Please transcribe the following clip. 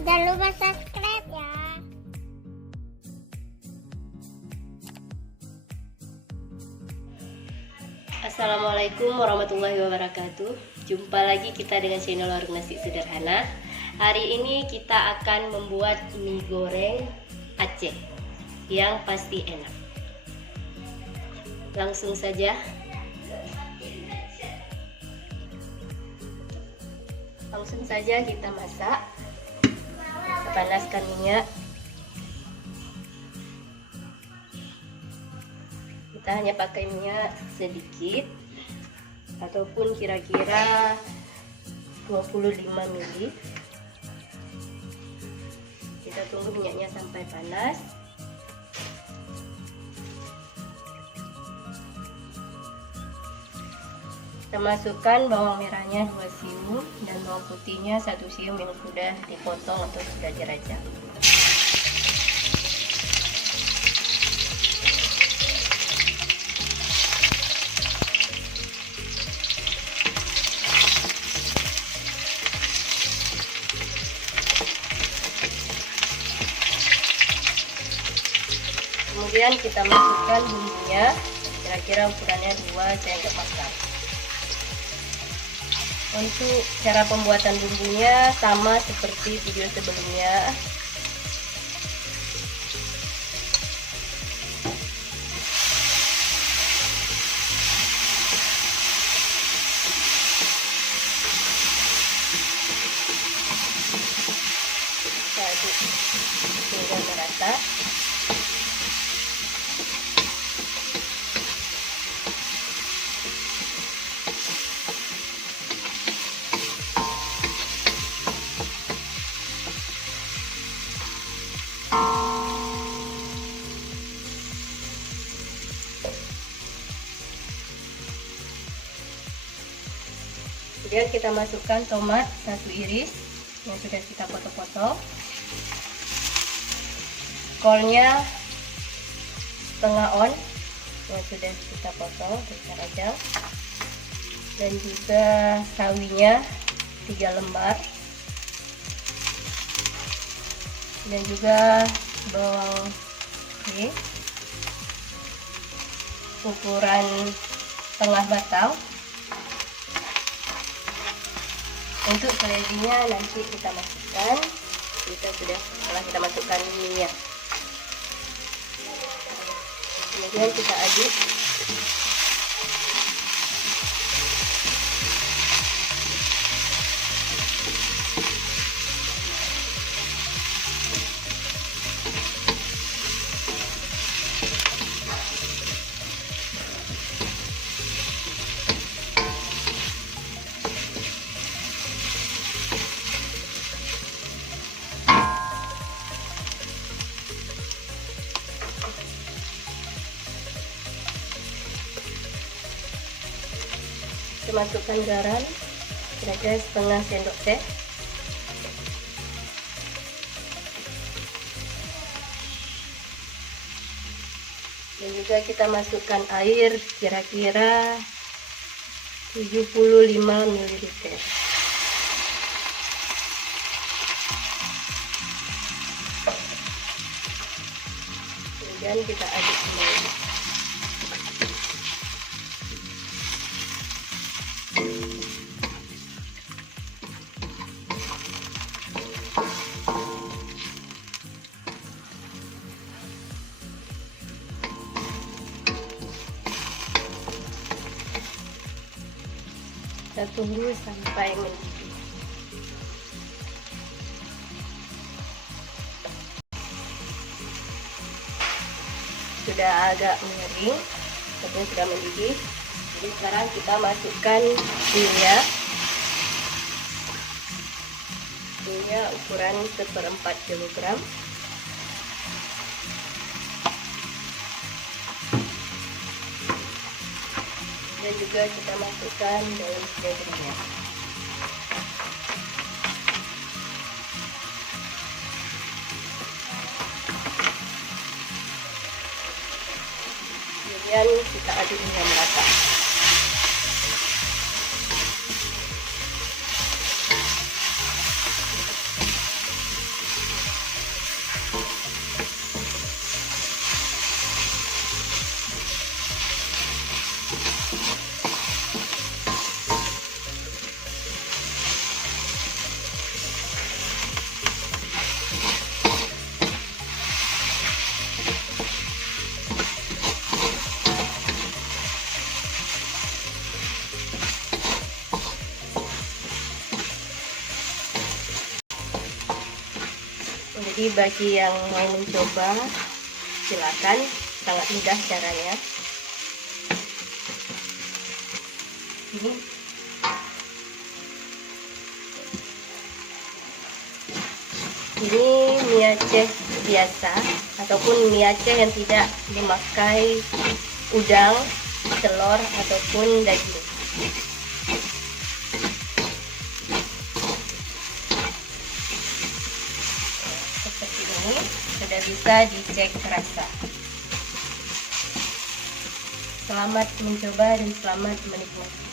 Jangan lupa subscribe ya. Assalamualaikum warahmatullahi wabarakatuh. Jumpa lagi kita dengan channel Warung Nasi Sederhana. Hari ini kita akan membuat mie goreng Aceh yang pasti enak. Langsung saja. Langsung saja kita masak. Panaskan minyak. Kita hanya pakai minyak sedikit ataupun kira-kira 25 ml. Kita tunggu minyaknya sampai panas. Kita masukkan bawang merahnya 2 siung dan bawang putihnya 1 siung yang sudah dipotong atau sudah dirajang. Kemudian kita masukkan bumbunya, kira-kira ukurannya 2 sendok makan. Untuk cara pembuatan bumbunya sama seperti video sebelumnya. Kita aduk hingga merata. Kemudian kita masukkan tomat 1 iris yang sudah kita potong-potong, kolnya setengah on yang sudah kita potong kita rajang, dan juga sawinya 3 lembar, dan juga bawang putih ukuran setengah batang. Untuk selerinya nanti kita masukkan. Setelah kita masukkan minyak, kemudian kita aduk. Kita masukkan garam kira-kira setengah sendok teh, dan juga kita masukkan air kira-kira 75 ml. Kemudian kita aduk kembali. Kita tunggu sampai mendidih. Sudah agak mengering, tapi sudah mendidih. Jadi sekarang kita masukkan minyak ukuran 1/4 kilogram. Dan juga kita masukkan daun seledrinya. Kemudian kita aduk hingga merata. Jadi bagi yang mau mencoba, silakan, sangat mudah caranya. Ini mie Aceh biasa ataupun mie Aceh yang tidak memakai udang, telur ataupun daging. Seperti ini sudah bisa dicek rasa. Selamat mencoba dan selamat menikmati.